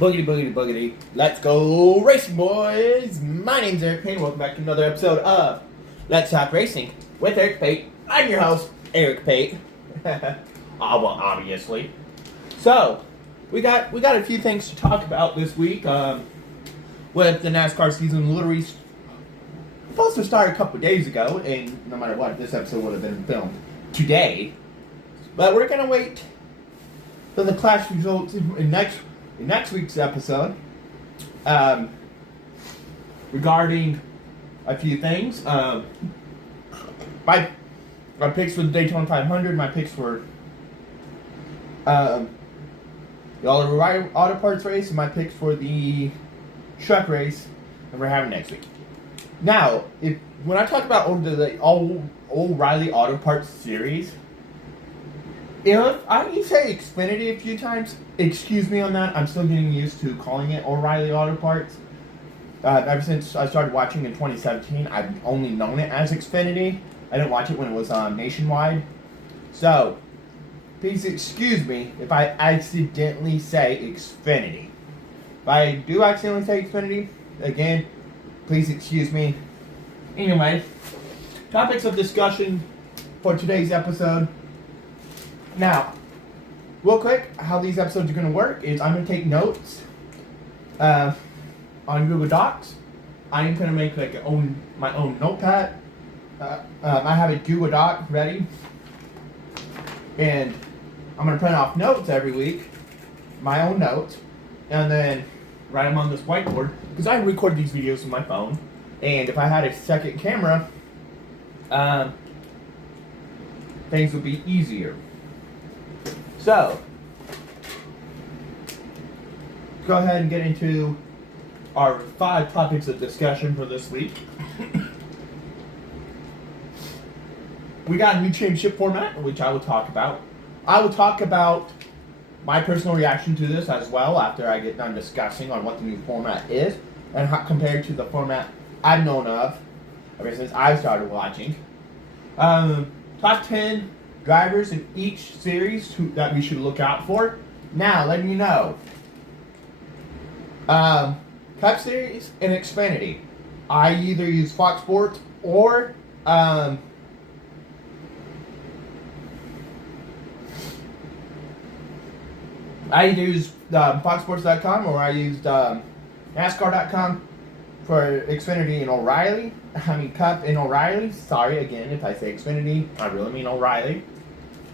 Boogity, boogity, boogity. Let's go racing, boys! My name's Eric Pate. Welcome back to another episode of Let's Talk Racing with Eric Pate. I'm your host, Eric Pate. Well, obviously. So, we got a few things to talk about this week. With the NASCAR season literally supposed to start a couple of days ago, and no matter what, this episode would have been filmed today. But we're gonna wait for the clash results in next week's episode, regarding a few things. My picks for the Daytona 500, my picks for the Auto Parts race, and my picks for the truck race that we're having next week. Now, when I talk about the O'Reilly Auto Parts series, if I say Xfinity a few times, excuse me on that. I'm still getting used to calling it O'Reilly Auto Parts. Ever since I started watching in 2017, I've only known it as Xfinity. I didn't watch it when it was nationwide. So, please excuse me if I accidentally say Xfinity. If I do accidentally say Xfinity, again, please excuse me. Anyway, topics of discussion for today's episode. Now, real quick, how these episodes are going to work is I'm going to take notes on Google Docs. I'm going to make my own notepad. I have a Google Doc ready, and I'm going to print off notes every week, my own notes, and then write them on this whiteboard, because I record these videos with my phone, and if I had a second camera, things would be easier. So, go ahead and get into our 5 topics of discussion for this week. We got a new championship format, which I will talk about. I will talk about my personal reaction to this as well after I get done discussing on what the new format is and how compared to the format I've known of ever since I started watching. Top 10 drivers in each series that we should look out for. Now, let me know. Cup Series and Xfinity. I either use Fox Sports or I either use FoxSports.com or I used NASCAR.com for Xfinity and O'Reilly. I mean Cup and O'Reilly. Sorry again if I say Xfinity. I really mean O'Reilly.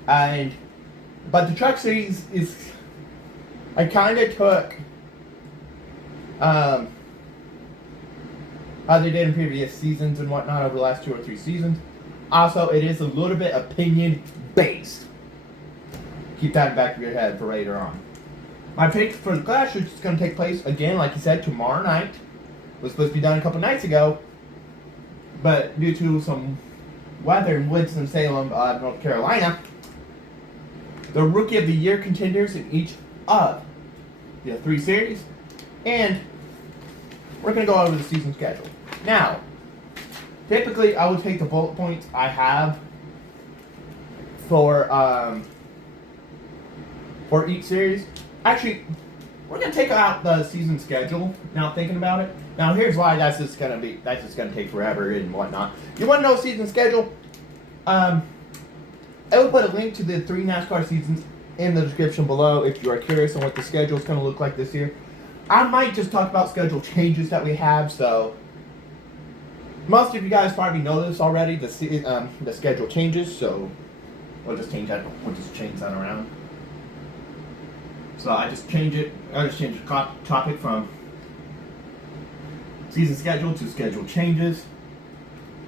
But the Truck Series is, I kind of took how they did in previous seasons and whatnot over the last 2 or 3 seasons. Also, it is a little bit opinion based. Keep that in the back of your head for later on. My pick for the Clash, which is going to take place again, like you said, tomorrow night. It was supposed to be done a couple nights ago, but due to some weather in Winston-Salem, North Carolina, the Rookie of the Year contenders in each of the 3 series, and we're going to go over the season schedule. Now, typically I would take the bullet points I have for each series. Actually, we're going to take out the season schedule, now thinking about it. Now, here's why that's just going to take forever and whatnot. You want to know season schedule? I will put a link to the 3 NASCAR seasons in the description below if you are curious on what the schedule is going to look like this year. I might just talk about schedule changes that we have, so most of you guys probably know this already, the schedule changes, so we'll just change that around. So I just change the topic from season schedule to schedule changes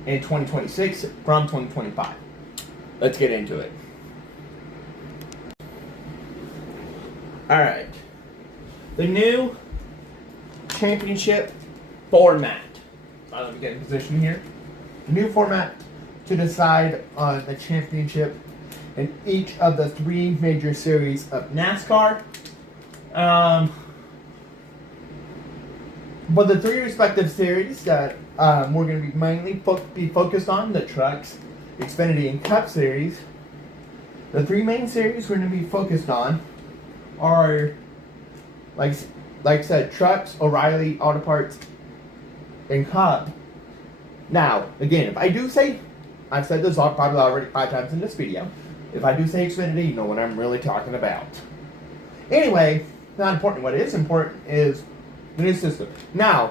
in 2026 from 2025. Let's get into it. Alright. The new championship format. Let me get in position here. The new format to decide on the championship in each of the 3 major series of NASCAR. But the 3 respective series that we're going to be mainly focused on, the Trucks, Xfinity, and Cup Series, The three main series we're going to be focused on are, like like I said, trucks, O'Reilly Auto Parts, and Cup. Now, again, if I do say, I've said this probably already 5 times in this video. If I do say Xfinity, you know what I'm really talking about. Anyway, not important. What is important is the new system. Now,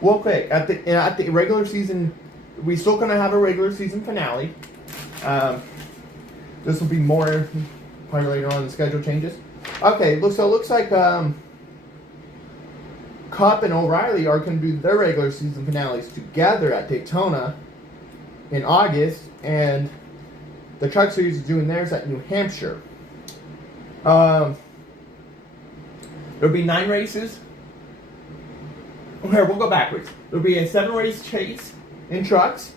real quick, at the regular season, we're still going to have a regular season finale. This will be more probably later on. The schedule changes. Okay, so it looks like Cup and O'Reilly are going to do their regular season finales together at Daytona in August, and the Truck Series is doing theirs at New Hampshire. There'll be 9 races. Here, we'll go backwards. There'll be a 7-race chase in trucks.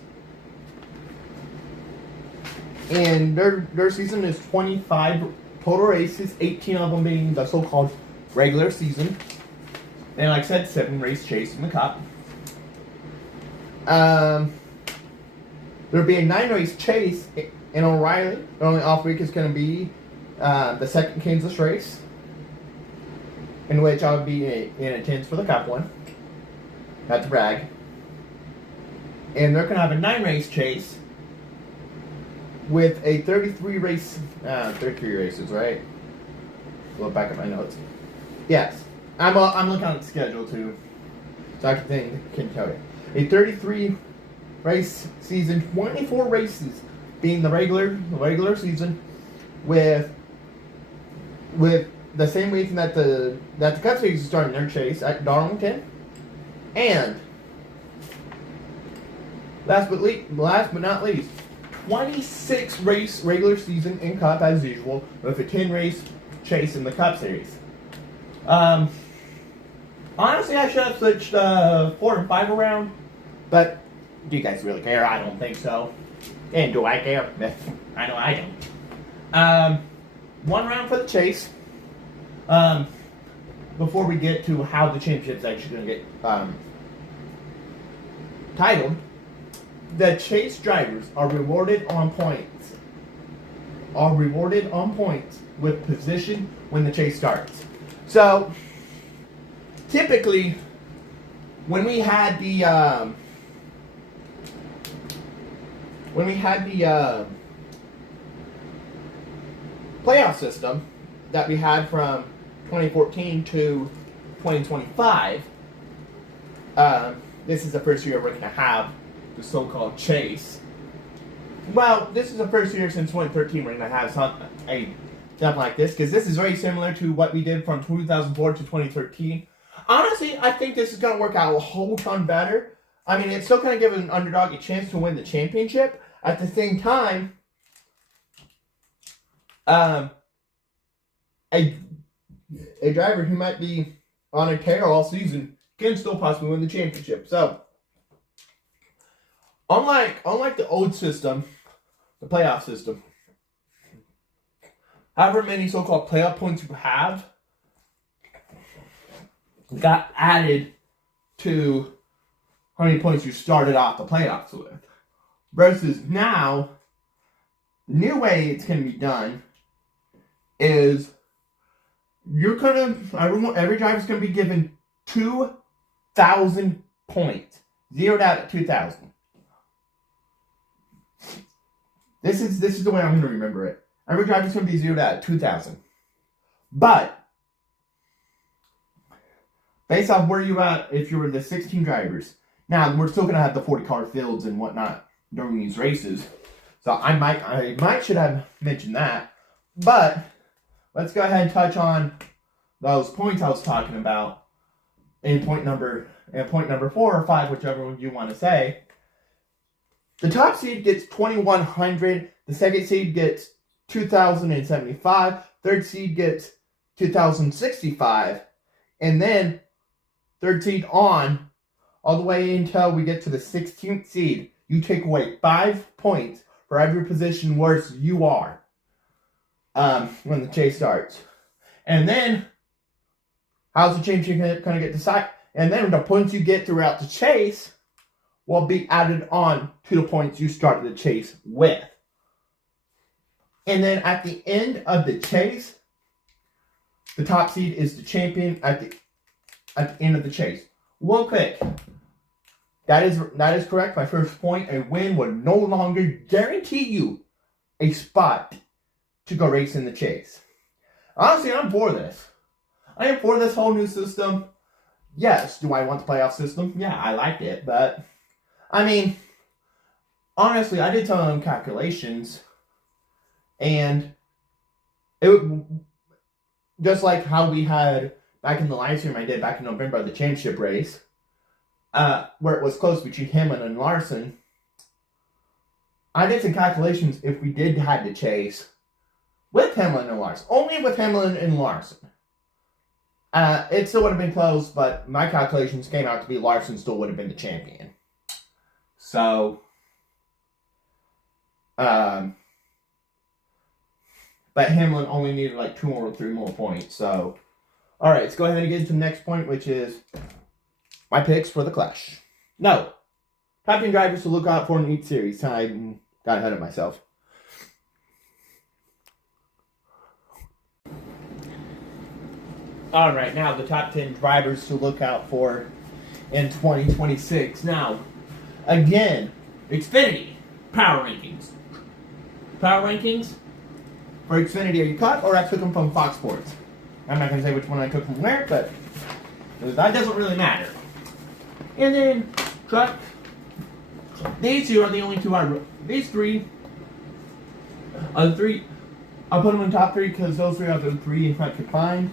And their season is 25 total races, 18 of them being the so-called regular season. And like I said, 7-race chase in the Cup. There'll be a 9-race chase in O'Reilly. The only off week is going to be the second Kansas race, in which I'll be in attendance for the Cup one. Not to brag. And they're going to have a 9-race chase with a 33 races, right? Look back at my notes. Yes, I'm looking at the schedule too, so I can tell you. A 33 race season, 24 races being the regular season, with the same reason that the Cup Series is starting their chase at Darlington, and last but not least, 26 race regular season in Cup as usual, with a 10-race chase in the Cup Series. Honestly, I should have switched 4 and 5 around, but do you guys really care? I don't think so. And do I care? I know I don't. 1 round for the chase. Before we get to how the championship's actually going to get titled, the chase drivers are rewarded on points. With position when the chase starts. So, typically, when we had the playoff system that we had from 2014 to 2025, this is the first year we're going to have the so-called chase. Well, this is the first year since 2013 we're going to have something like this, because this is very similar to what we did from 2004 to 2013. Honestly, I think this is going to work out a whole ton better. I mean, it's still going to give an underdog a chance to win the championship. At the same time, a driver who might be on a tear all season can still possibly win the championship. So, unlike the old system, the playoff system, however many so-called playoff points you have got added to how many points you started off the playoffs with. Versus now, the new way it's going to be done is every driver's going to be given 2,000 points. Zeroed out at 2,000. This is the way I'm going to remember it. Every driver's going to be zeroed out at 2,000. But, based off where you're at, if you were the 16 drivers, now we're still going to have the 40-car fields and whatnot during these races. So I might should have mentioned that. But, let's go ahead and touch on those points I was talking about in point number 4 or 5, whichever one you want to say. The top seed gets 2,100. The second seed gets 2,075. Third seed gets 2,065. And then, third seed on, all the way until we get to the 16th seed, you take away 5 points for every position worse you are when the chase starts. And then, how's the championship going to get decided? And then the points you get throughout the chase will be added on to the points you started the chase with. And then at the end of the chase, the top seed is the champion at the end of the chase. Real quick. That is correct. My first point, a win would no longer guarantee you a spot to go race in the chase. Honestly, I'm for this. I am for this whole new system. Yes, do I want the playoff system? Yeah, I liked it, but I mean, honestly, I did some calculations, and it would, just like how we had back in the live stream I did back in November, the championship race, where it was close between Hamlin and Larson. I did some calculations if we did had to chase with Hamlin and Larson, only with Hamlin and Larson. It still would have been close, but my calculations came out to be Larson still would have been the champion. So, but Hamlin only needed like 2 or 3 more points. So, all right, let's go ahead and get into the next point, which is my picks for the Clash. No, top 10 drivers to look out for in each series. I got ahead of myself. All right, now the top 10 drivers to look out for in 2026. Now, again, Xfinity power rankings. Power rankings for Xfinity, are you cut or I took them from Fox Sports? I'm not going to say which one I took from where, but that doesn't really matter. And then truck. These two are the only 2 these 3 are the 3. I'll put them in the top 3 because those 3 are the 3 I could find.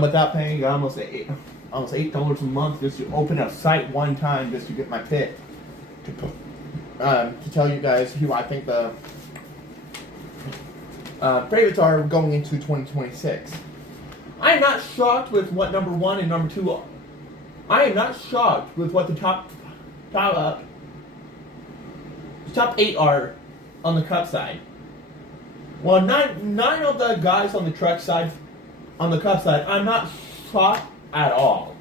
Without paying almost $8 a month just to open a site one time just to get my pick to tell you guys who I think the favorites are going into 2026. I am not shocked with what number 1 and number 2 are. I am not shocked with what the top 8 are on the Cup side. Well, nine of the guys on the truck side. On the Cup side, I'm not shocked at all.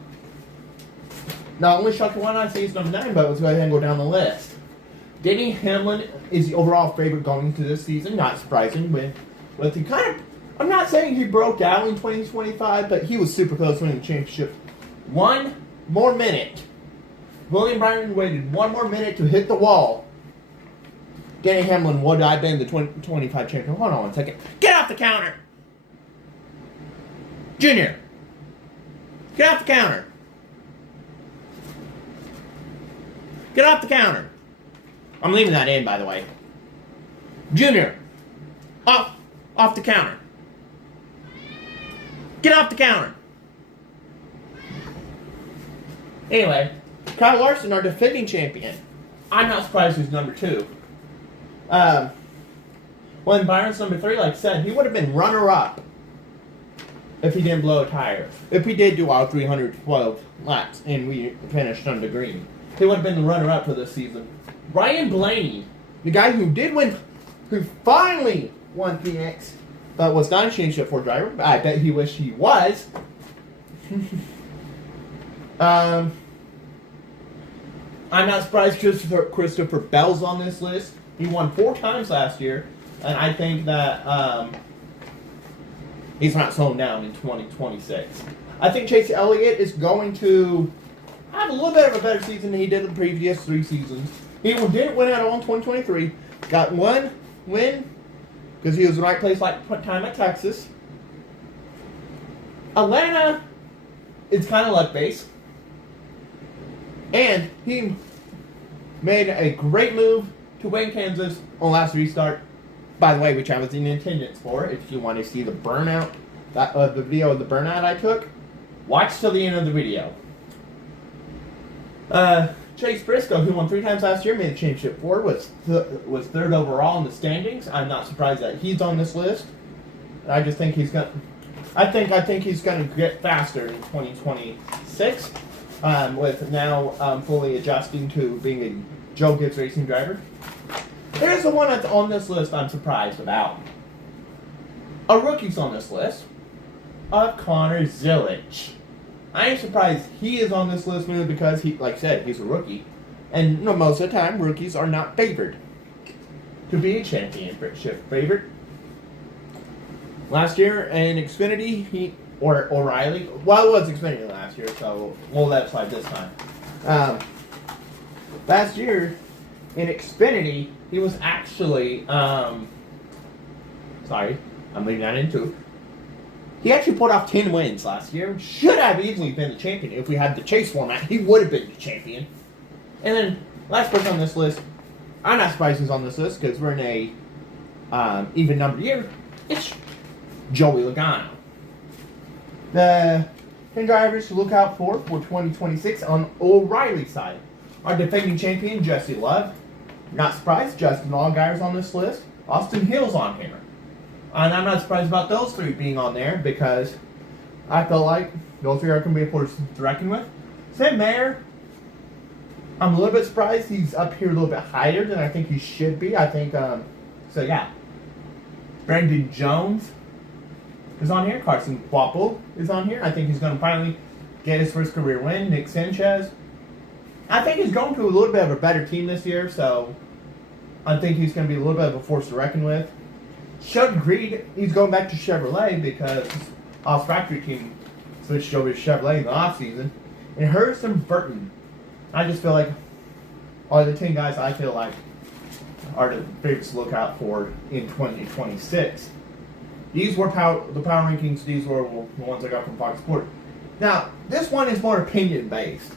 Not only shocked at one I see is number 9, but let's go ahead and go down the list. Denny Hamlin is the overall favorite going into this season. Not surprising with the kind of. I'm not saying he broke out in 2025, but he was super close to winning the championship. 1 more minute. William Byron waited 1 more minute to hit the wall. Denny Hamlin would have been the 2025 champion. Hold on 1 second. Get off the counter! Junior, get off the counter. Get off the counter. I'm leaving that in, by the way. Junior, off the counter. Get off the counter. Anyway, Kyle Larson, our defending champion. I'm not surprised he's number 2. When Byron's number 3, like I said, he would have been runner-up if he didn't blow a tire. If we did do all 312 laps and we finished on the green, he would have been the runner-up for this season. Ryan Blaney, the guy who did win, who finally won Phoenix, but was not a championship 4 driver. I bet he wished he was. I'm not surprised Christopher Bell's on this list. He won 4 times last year, and I think that he's not slowing down in 2026. I think Chase Elliott is going to have a little bit of a better season than he did in the previous 3 seasons. He didn't win at all in 2023. Got 1 win because he was in the right place like time at Texas. Atlanta, it's kind of luck-based. And he made a great move to win Kansas on last restart. By the way, which I was in attendance for. If you want to see the burnout, the video of the burnout I took, watch till the end of the video. Chase Briscoe, who won 3 times last year, made the championship 4, was 3rd overall in the standings. I'm not surprised that he's on this list. I just think he's going. I think he's going to get faster in 2026, with now fully adjusting to being a Joe Gibbs racing driver. Here's the one that's on this list I'm surprised about. A rookie's on this list. Connor Zilic. I am surprised he is on this list mainly because he, like I said, he's a rookie. And most of the time, rookies are not favored to be a championship favorite. Last year in Xfinity, or O'Reilly. Well, it was Xfinity last year, so we'll let it slide this time. Last year in Xfinity, he was actually sorry, I'm leaving that in too. He actually pulled off 10 wins last year. Should have easily been the champion if we had the chase format. He would have been the champion. And then last person on this list, I'm not surprised he's on this list because we're in a even number year. It's Joey Logano. The 10 drivers to look out for 2026 on O'Reilly side. Our defending champion, Jesse Love. Not surprised, Justin Allgaier's on this list. Austin Hill's on here. And I'm not surprised about those three being on there because I feel like those three are going to be a force to reckon with. Sid Meier, I'm a little bit surprised he's up here a little bit higher than I think he should be. I think, so yeah. Brandon Jones is on here. Carson Wappel is on here. I think he's going to finally get his first career win. Nick Sanchez. I think he's going to a little bit of a better team this year, so I think he's going to be a little bit of a force to reckon with. Sheldon Creed, he's going back to Chevrolet because off factory team switched over to Chevrolet in the offseason. And Harrison Burton, I just feel like are the 10 guys I feel like are the favorites to look out for in 2026. These were the power rankings. These were the ones I got from Fox Sports. Now, this one is more opinion based.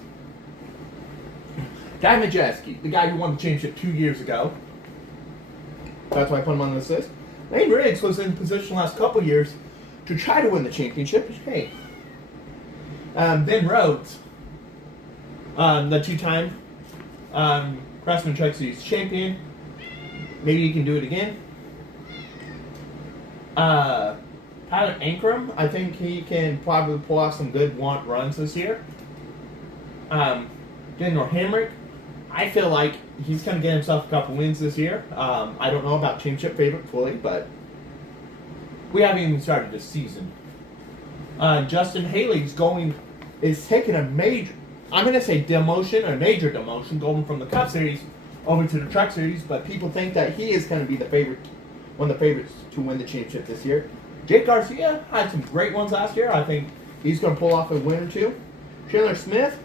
Guy Majeski, the guy who won the championship 2 years ago. That's why I put him on this list. Lane Riggs was in position the last couple years to try to win the championship. Hey, Ben Rhodes, the two-time Craftsman Truck Series champion. Maybe he can do it again. Tyler Ankrum, I think he can probably pull off some good runs this year. Daniel Hamrick, I feel like he's going to get himself a couple wins this year. I don't know about championship favorite fully, but we haven't even started this season. Justin Haley's taking a major, I'm going to say a major demotion, going from the Cup Series over to the Truck Series, but people think that he is going to be one of the favorites to win the championship this year. Jake Garcia had some great ones last year. I think he's going to pull off a win or two. Chandler Smith,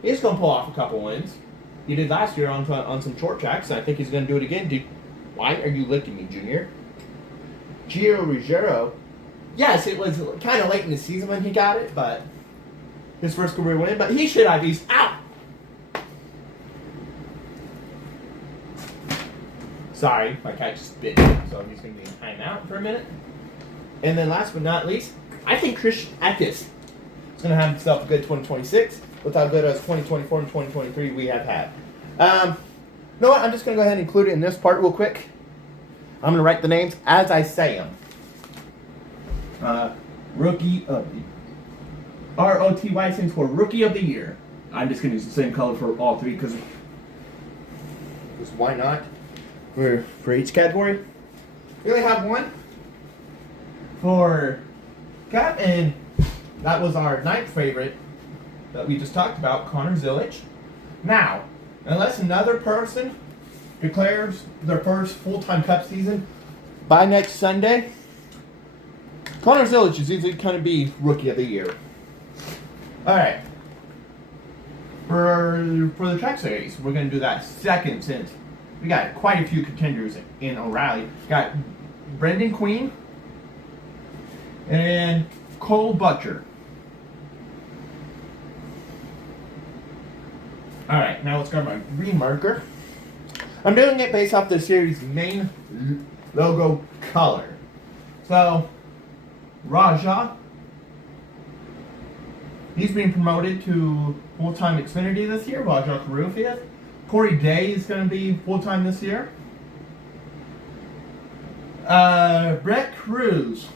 he's going to pull off a couple wins. He did last year on some short tracks, and I think he's going to do it again. Why are you licking me, Junior? Gio Ruggiero, yes, it was kind of late in the season when he got it, but his first career win. But he should have. He's out. Sorry, my cat just spit, so he's going to be in timeout for a minute. And then last but not least, I think Christian Eckes is going to have himself a good 2026 with how good as 2024 and 2023 we have had. You know what? I'm just going to go ahead and include it in this part real quick. I'm going to write the names as I say them. Rookie of the ROTY stands for Rookie of the Year. I'm just going to use the same color for all three because why not? For each category. We only have one for Cap, and that was our 9th favorite that we just talked about, Connor Zilisch. Now, unless another person declares their first full-time Cup season by next Sunday, Connor Zilisch is easily going to be Rookie of the Year. Alright. For the Truck Series, we're going to do that second since we got quite a few contenders in O'Reilly. Got Brendan Queen and Cole Butcher. Alright, now let's grab my green marker. I'm doing it based off the series' main logo color. So, Raja, he's being promoted to full-time Xfinity this year. Raja Carruthers. Corey Day is going to be full-time this year. Brett Cruz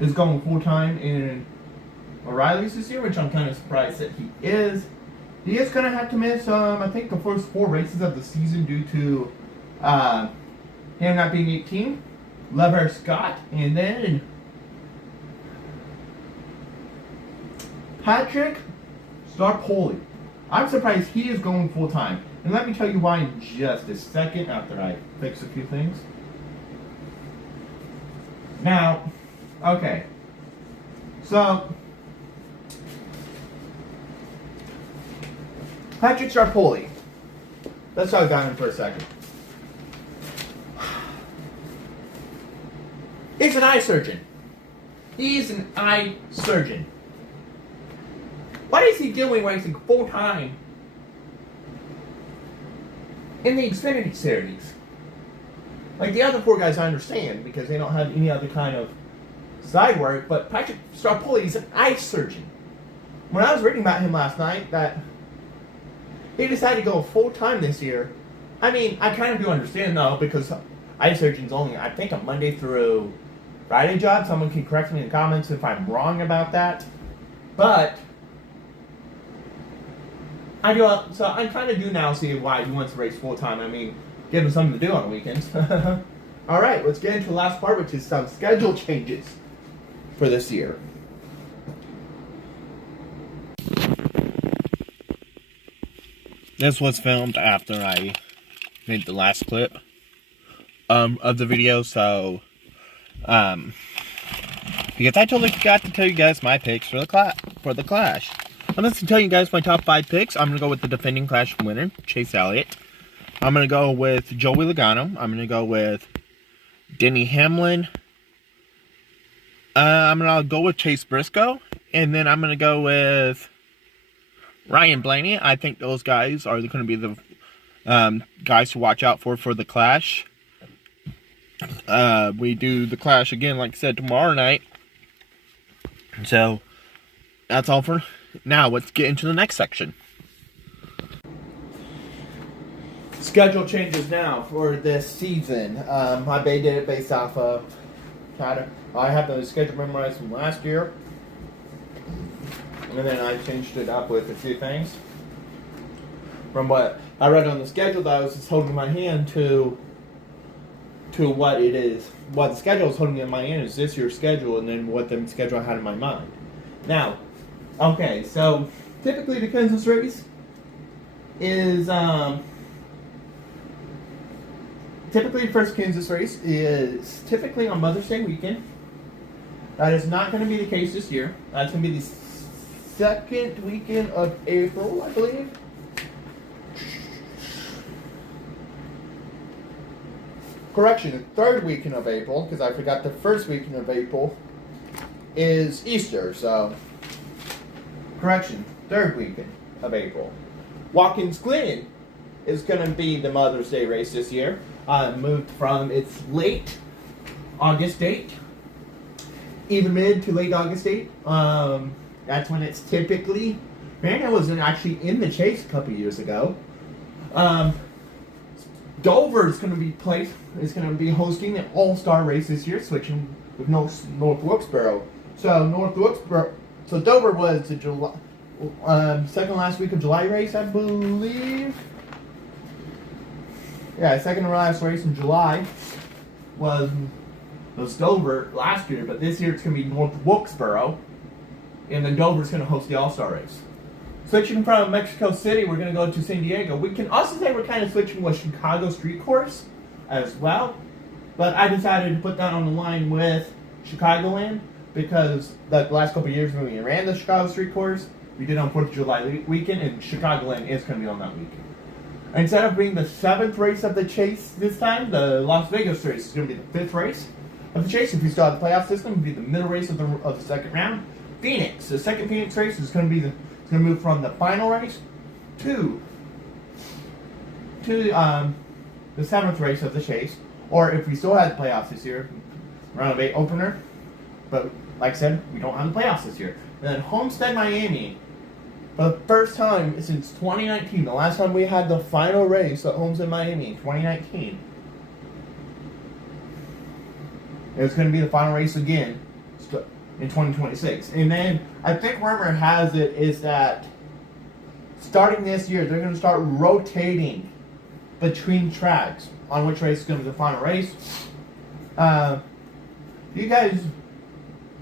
is going full-time in O'Reilly's this year, which I'm kind of surprised that he is. He is going to have to miss, I think, the first 4 races of the season due to him not being 18. Lever Scott, and then Patrick Starpoli. I'm surprised he is going full-time. And let me tell you why in just a second after I fix a few things. Now, okay. So, Patrick Starpoli. Let's talk about him for a second. He's an eye surgeon. He's an eye surgeon. What is he doing racing full time in the Xfinity Series? Like the other four guys, I understand because they don't have any other kind of side work. But Patrick Starpoli is an eye surgeon. When I was reading about him last night, that he decided to go full time this year. I mean, I kind of do understand though, because eye surgeon's only, I think, a Monday through Friday job. Someone can correct me in the comments if I'm wrong about that. But I do, so I kind of do now see why he wants to race full time. I mean, give him something to do on the weekends. All right, let's get into the last part, which is some schedule changes for this year. This was filmed after I made the last clip of the video, so because I totally forgot to tell you guys my picks for the Clash. I'm going to tell you guys my top 5 picks. I'm going to go with the defending Clash winner, Chase Elliott. I'm going to go with Joey Logano. I'm going to go with Denny Hamlin. I'm going to go with Chase Briscoe. And then I'm going to go with Ryan Blaney. I think those guys are going to be the guys to watch out for the Clash. We do the Clash again, like I said, tomorrow night. So, that's all for now. Let's get into the next section. Schedule changes now for this season. I did it based off of I have the schedule memorized from last year. And then I changed it up with a few things. From what I read on the schedule that I was just holding in my hand to what it is. What the schedule is holding in my hand is this year's schedule, and then what the schedule I had in my mind. Now, okay, so typically the Kansas race is typically the first Kansas race is typically on Mother's Day weekend. That is not going to be the case this year. That's going to be the second weekend of April, I believe. Correction, the third weekend of April, because I forgot the first weekend of April is Easter, so correction, third weekend of April. Watkins Glen is going to be the Mother's Day race this year. Moved from its late August date, even mid to late August date. That's when it's typically. Man, I wasn't actually in the chase a couple years ago. Dover is going to be hosting an all-star race this year, switching with North Wilkesboro. So Dover was the July, second last week of July race, I believe. Yeah, second to last race in July was Dover last year, but this year it's going to be North Wilkesboro, and then Dover's going to host the all-star race. Switching from Mexico City, we're going to go to San Diego. We can also say we're kind of switching with Chicago Street Course as well. But I decided to put that on the line with Chicagoland because the last couple of years when we ran the Chicago Street Course, we did on 4th of July weekend, and Chicagoland is going to be on that weekend. Instead of being the 7th race of the chase this time, the Las Vegas race is going to be the 5th race of the chase. If we still have the playoff system, it would be the middle race of the second round. Phoenix, the second Phoenix race is going to be going to move from the final race to the 7th race of the chase, or if we still had the playoffs this year, round of 8 opener. But like I said, we don't have the playoffs this year. And then Homestead, Miami, for the first time since 2019, the last time we had the final race at Homestead, Miami in 2019, it's going to be the final race again in 2026. And then I think rumor has it is that starting this year, they're going to start rotating between tracks on which race is going to be the final race. You guys,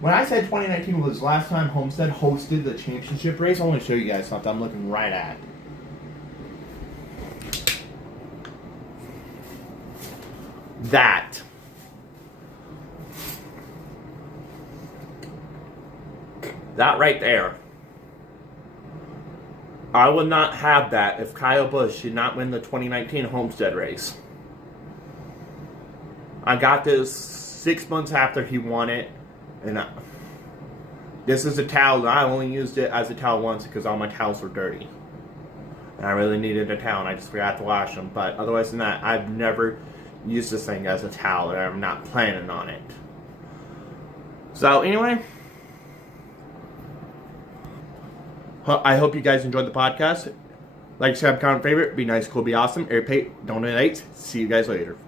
when I said 2019 was the last time Homestead hosted the championship race, I want to show you guys something I'm looking right at. That right there. I would not have that if Kyle Busch did not win the 2019 Homestead race. I got this 6 months after he won it, and this is a towel. I only used it as a towel once because all my towels were dirty. And I really needed a towel, and I just forgot to wash them. But otherwise than that, I've never used this thing as a towel, and I'm not planning on it. So anyway, I hope you guys enjoyed the podcast. Like, subscribe, comment, favorite. Be nice, cool, be awesome. Eric Pate, donate. See you guys later.